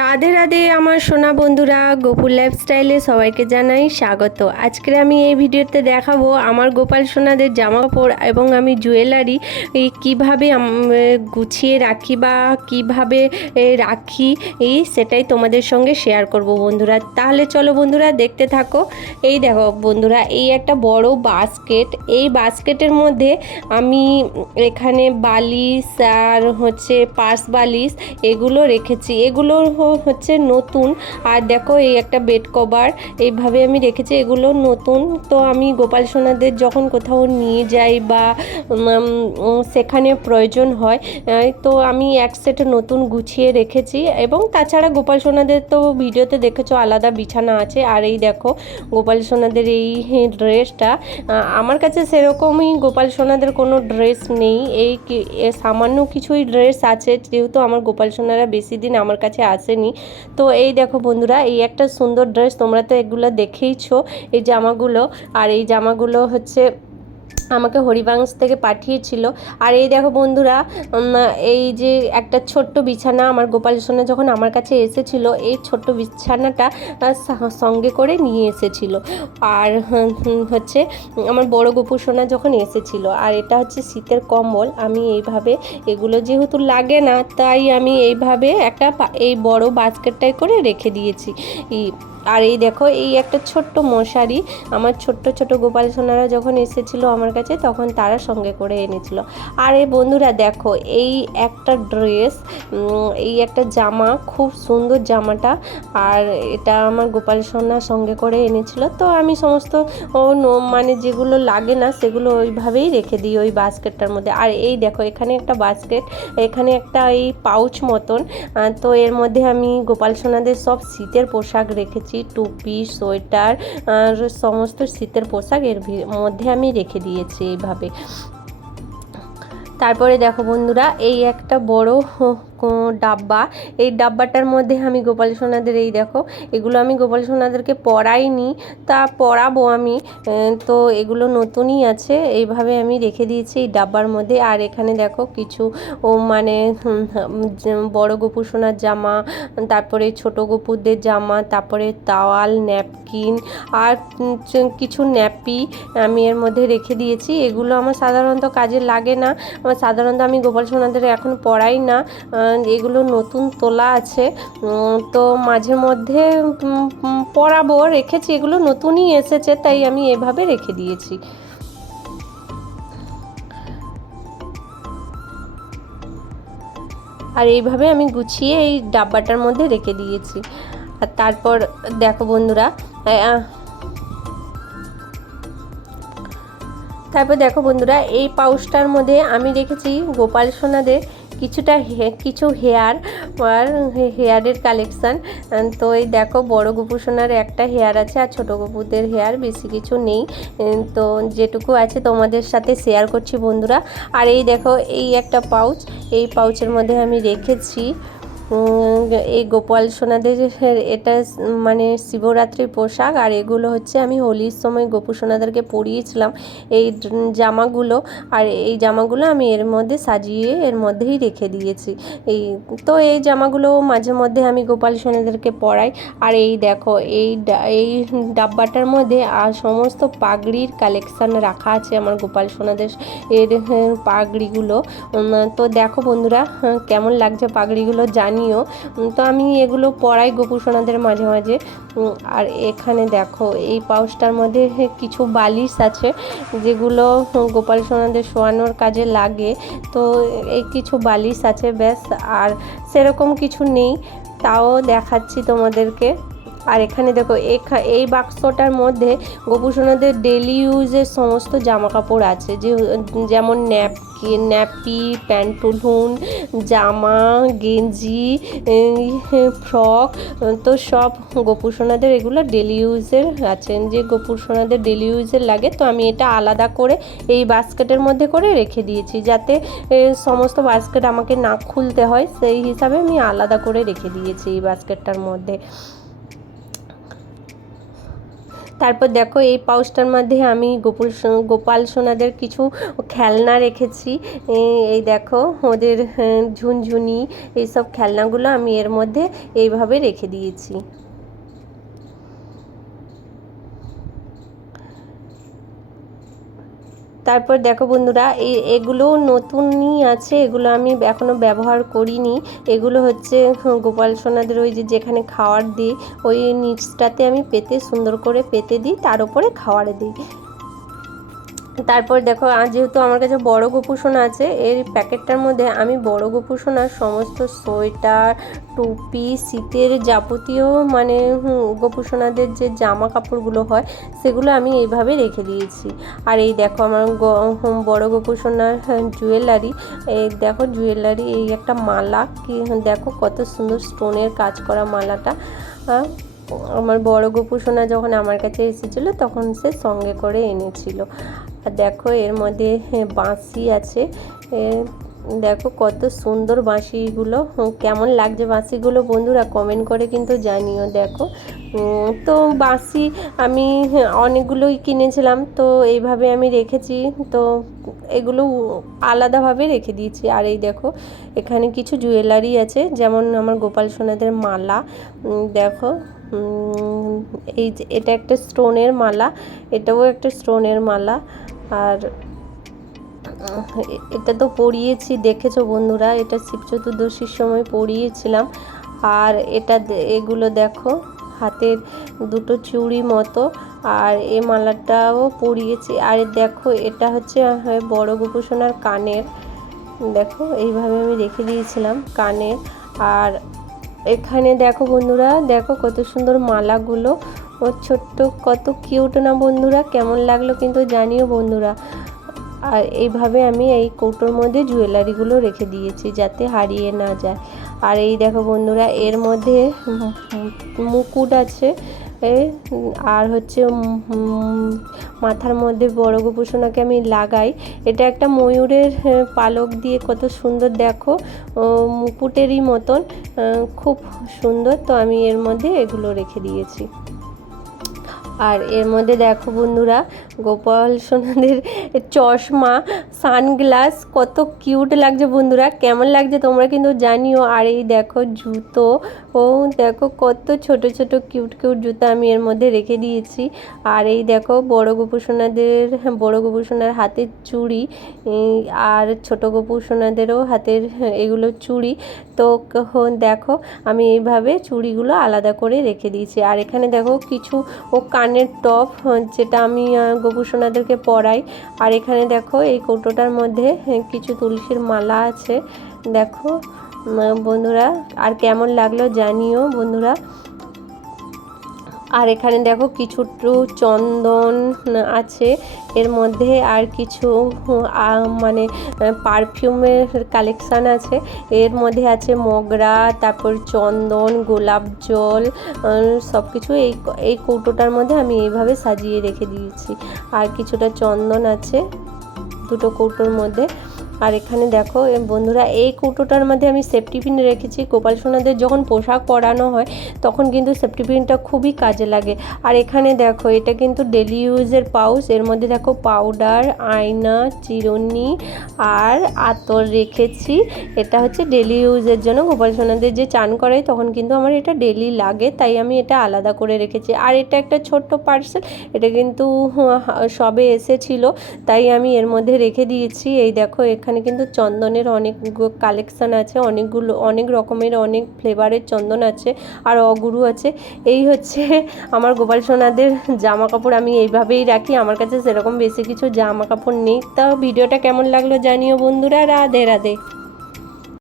রাধে রাধে আমার সোনা বন্ধুরা, গোপুর লাইফস্টাইলে সবাইকে জানাই স্বাগত। আজকে আমি এই ভিডিওতে দেখাবো আমার গোপাল সোনাদের জামা কাপড় এবং আমি জুয়েলারি কীভাবে গুছিয়ে রাখি বা কিভাবে রাখি সেটাই তোমাদের সঙ্গে শেয়ার করব বন্ধুরা। তাহলে চলো বন্ধুরা দেখতে থাকো। এই দেখো বন্ধুরা, এই একটা বড় বাস্কেট, এই বাস্কেটের মধ্যে আমি এখানে বালিশ আর পার্স বালিশ এগুলো রেখেছি। এগুলো হচ্ছে নতুন। আর দেখো এই একটা বেড কভার এইভাবে আমি রেখেছি, এগুলো নতুন। তো আমি গোপাল সোনাদের যখন কোথাও নিয়ে যাই বা সেখানে প্রয়োজন হয় তো আমি এক সেট নতুন গুছিয়ে রেখেছি। এবং তাছাড়া গোপাল সোনাদের তো ভিডিওতে দেখেছো আলাদা বিছানা আছে। আর এই দেখো গোপাল সোনাদের এই ড্রেসটা, আমার কাছে সেরকমই গোপাল সোনাদের কোনো ড্রেস নেই, এই সামান্য কিছুই ড্রেস আছে, যেহেতু আমার গোপাল সোনারা বেশি দিন আমার কাছে আসেনি। তো এই দেখো বন্ধুরা, এই একটা সুন্দর ড্রেস, তোমরা তো এগুলো দেখেইছো এই জামাগুলো। আর এই জামাগুলো আমাকে হরিবাংশ থেকে পাঠিয়েছিল। আর এই দেখো বন্ধুরা, এই যে একটা ছোট্ট বিছানা আমার গোপাল সোনা যখন আমার কাছে এসেছিল, এই ছোট্ট বিছানাটা সঙ্গে করে নিয়ে এসেছিল। আর আমার বড় গোপু সোনা যখন এসেছিল। আর এটা হচ্ছে শীতের কম্বল। আমি এইভাবে, এগুলো যেহেতু লাগে না তাই আমি এইভাবে এই বড় বাস্কেটটাই করে রেখে দিয়েছি। আর এই দেখো এই একটা ছোট্ট মশারি, আমার ছোট্ট ছোট গোপাল সোনারা যখন এসেছিলো আমার কাছে তখন তারা সঙ্গে করে এনেছিল। আর এই বন্ধুরা দেখো, এই একটা ড্রেস, এই একটা জামা, খুব সুন্দর জামাটা। আর এটা আমার গোপাল সোনার সঙ্গে করে এনেছিল। তো আমি সমস্ত যেগুলো লাগে না সেগুলো ওইভাবেই রেখে দিই ওই বাস্কেটটার মধ্যে। আর এই দেখো এখানে একটা বাস্কেট, এখানে একটা এই পাউচ মতন। তো এর মধ্যে আমি গোপাল সোনাদের সব শীতের পোশাক রেখেছি, টুপি, সোয়েটার, সমস্ত শীতের পোশাক এর মধ্যে আমি রেখে দিয়েছি এইভাবে। তারপরে দেখো বন্ধুরা, এই একটা বড় ডাব্বা, এই ডাব্বাটার মধ্যে আমি গোপাল সোনাদের, এই দেখো এগুলো আমি গোপাল সোনাদেরকে পরাইনি, তা পরাবো আমি। তো এগুলো নতুনই আছে, এইভাবে আমি রেখে দিয়েছি এই ডাব্বার মধ্যে। আর এখানে দেখো কিছু বড় গোপু সোনার জামা, তারপরে ছোট গোপুদের জামা, তারপরে তাওয়াল, ন্যাপকিন আর কিছু ন্যাপি আমি এর মধ্যে রেখে দিয়েছি। এগুলো আমার সাধারণত কাজে লাগে না, সাধারণত আমি গোপাল সোনাদের এখন পরাই না, এগুলো নতুন তোলা আছে। তো মাঝে মধ্যে পরাবো, রেখেছি, এগুলো নতুনই এসেছে তাই আমি এভাবে রেখে দিয়েছি। আর এইভাবে আমি গুছিয়ে এই ডাব্বাটার মধ্যে রেখে দিয়েছি। আর তারপর দেখো বন্ধুরা, এই পাউচটার মধ্যে আমি রেখেছি গোপাল সোনাদের কিছু হেয়ারের কালেকশান। তো এই দেখো বড় গোপু সোনার একটা হেয়ার আছে আর ছোটো গোপুদের হেয়ার, বেশি কিছু নেই। তো যেটুকু আছে তোমাদের সাথে শেয়ার করছি বন্ধুরা। আর এই দেখো এই একটা পাউচ, এই পাউচের মধ্যে আমি রেখেছি এই গোপাল সোনাদের, এটা শিবরাত্রির পোশাক। আর এগুলো আমি হোলির সময় গোপু সোনাদেরকে পরিয়েছিলাম এই জামাগুলো। আর এই জামাগুলো আমি এর মধ্যে সাজিয়ে এর মধ্যেই রেখে দিয়েছি। এই জামাগুলো মাঝে মধ্যে আমি গোপাল সোনাদেরকে পরাই। আর এই দেখো এই ডাব্বাটার মধ্যে আর সমস্ত পাগড়ির কালেকশান রাখা আছে আমার গোপাল সোনাদের এর পাগড়িগুলো। তো দেখো বন্ধুরা কেমন লাগছে পাগড়িগুলো জানিও। তো আমি এগুলো পরাই গোপু সোনাদের মাঝে মাঝে। আর এখানে দেখো এই পাউচটার মধ্যে কিছু বালিশ আছে যেগুলো গোপাল সোনাদের শোয়ানোর কাজে লাগে। তো এই কিছু বালিশ আছে ব্যাস, আর সেরকম কিছু নেই, তাও দেখাচ্ছি তোমাদেরকে। আর এখানে দেখো এই বাক্সটার মধ্যে গোপু সোনাদের ডেলি ইউজের সমস্ত জামা কাপড় আছে, যেমন ন্যাপি, প্যান্টুলুন, জামা, গেঞ্জি, ফ্রক। তো সব গোপু সোনাদের এগুলো ডেলি ইউজের আছেন, যে গোপু সোনাদের ডেলি ইউজের লাগে। তো আমি এটা আলাদা করে এই বাস্কেটের মধ্যে করে রেখে দিয়েছি, যাতে সমস্ত বাস্কেট আমাকে না খুলতে হয়, সেই হিসাবে আমি আলাদা করে রেখে দিয়েছি এই বাস্কেটটার মধ্যে। তারপর দেখো এই পাউচটার মধ্যে আমি গোপাল সোনাদের কিছু খেলনা রেখেছি। এই দেখো ওদের ঝুনঝুনি এইসব খেলনাগুলো আমি এর মধ্যে এইভাবে রেখে দিয়েছি। তারপর দেখো বন্ধুরা এগুলো নতুনই আছে, এগুলো আমি এখনও ব্যবহার করিনি। এগুলো হচ্ছে গোপাল সোনাদের ওই যেখানে খাওয়ার দিই ওই নিচটাতে আমি পেতে সুন্দর করে পেতে দিই, তার উপরে খাওয়ার দিই। তারপর দেখো যেহেতু আমার কাছে বড় গোপুসোনা আছে, এর প্যাকেটটার মধ্যে আমি বড় গোপুসোনার সমস্ত সোয়েটার, টুপি, শীতের যাবতীয় মানে গোপুসোনাদের যে জামা কাপড়গুলো হয় সেগুলো আমি এইভাবে রেখে দিয়েছি। আর এই দেখো আমার বড় গোপুসোনার জুয়েলারি, এই দেখো জুয়েলারি, এই একটা মালা, কি দেখো কত সুন্দর স্টোনের কাজ করা মালাটা। আমার বড় গোপুসোনা যখন আমার কাছে এসেছিলো তখন সে সঙ্গে করে এনেছিল। আর দেখো এর মধ্যে বাঁশি আছে, দেখো কত সুন্দর বাঁশিগুলো। কেমন লাগছে বাঁশিগুলো বন্ধুরা কমেন্ট করে কিন্তু জানিও। দেখো তো বাঁশি আমি অনেকগুলোই কিনেছিলাম, তো এইভাবে আমি রেখেছি, তো এগুলো আলাদাভাবে রেখে দিয়েছি। আর এই দেখো এখানে কিছু জুয়েলারি আছে, যেমন আমার গোপাল সোনাদের মালা, দেখো এই যে এটা একটা স্টোনের মালা, এটাও একটা স্টোনের মালা। আর এটা তো পরিয়েছি, দেখেছো বন্ধুরা, এটা শিব চতুর্দশীর সময় পরিয়েছিলাম। আর এগুলো দেখো হাতের দুটো চুড়ি মতো, আর এই মালাটাও পরিয়েছি। আর দেখো এটা হচ্ছে বড় গোপুসোনার কানের, দেখো এইভাবে আমি রেখে দিয়েছিলাম কানের। আর এখানে দেখো বন্ধুরা, দেখো কত সুন্দর মালাগুলো, ও ছোট্ট কত কিউট না বন্ধুরা, কেমন লাগলো কিন্তু জানিও বন্ধুরা। আর এইভাবে আমি এই কৌটোর মধ্যে জুয়েলারিগুলো রেখে দিয়েছি যাতে হারিয়ে না যায়। আর এই দেখো বন্ধুরা এর মধ্যে মুকুট আছে, আর হচ্ছে মাথার মধ্যে বড় গোপুসোনাকে আমি লাগাই, এটা একটা ময়ূরের পালক দিয়ে কত সুন্দর, দেখো মুকুটেরই মতন, খুব সুন্দর। তো আমি এর মধ্যে এগুলো রেখে দিয়েছি। আর এর মধ্যে দেখো বন্ধুরা গোপাল সোনাদের চশমা, সানগ্লাস, কত কিউট লাগছে বন্ধুরা, কেমন লাগছে তোমরা কিন্তু জানিও। আর এই দেখো জুতো, ও দেখো কত ছোট ছোট কিউট কিউট জুতো আমি এর মধ্যে রেখে দিয়েছি। আর এই দেখো বড় গোপুসোনার হাতের চুড়ি, আর ছোট গোপুসোনাদেরও হাতের এগুলো চুড়ি। তো দেখো আমি এইভাবে চুড়িগুলো আলাদা করে রেখে দিয়েছি। আর এখানে দেখো কিছু কানের টপ, যেটা আমি গোপুসোনাদেরকে পরাই। আর এখানে দেখো এই কৌটোটার মধ্যে কিছু তুলসীর মালা আছে, দেখো বন্ধুরা। আর কেমন লাগলো জানিও বন্ধুরা। আর এখানে দেখো কিছু চন্দন আছে এর মধ্যে, আর কিছু মানে পারফিউমের কালেকশান আছে এর মধ্যে, আছে মগরা, তারপর চন্দন, গোলাপ জল, সব কিছু এই কৌটোটার মধ্যে আমি এইভাবে সাজিয়ে রেখে দিয়েছি। আর কিছুটা চন্দন আছে দুটো কৌটোর মধ্যে। আর এখানে দেখো বন্ধুরা এই কৌটোটার মধ্যে আমি সেফটি পিন রেখেছি, গোপাল সোনাদের যখন পোশাক পরানো হয় তখন কিন্তু সেফটি পিনটা খুবই কাজে লাগে। আর এখানে দেখো এটা কিন্তু ডেলি ইউজের পাউচ, এর মধ্যে দেখো পাউডার, আয়না, চিরুনি আর আতর রেখেছি। এটা হচ্ছে ডেলি ইউজের জন্য, গোপাল সোনাদের যে চান করাই তখন কিন্তু আমার এটা ডেলি লাগে, তাই আমি এটা আলাদা করে রেখেছি। আর এটা একটা ছোট্ট পার্সেল, এটা কিন্তু সবে এসেছিল তাই আমি এর মধ্যে রেখে দিয়েছি। এই দেখো এখানে কিন্তু চন্দনের অনেক কালেকশান আছে, অনেক রকমের অনেক ফ্লেভারের চন্দন আছে, আর অগুরু আছে। এই হচ্ছে আমার গোপাল সোনাদের জামা কাপড়, আমি এইভাবেই রাখি, আমার কাছে সেরকম বেশি কিছু জামা কাপড় নেই। তা ভিডিওটা কেমন লাগলো জানিও বন্ধুরা। রাধে রাধে।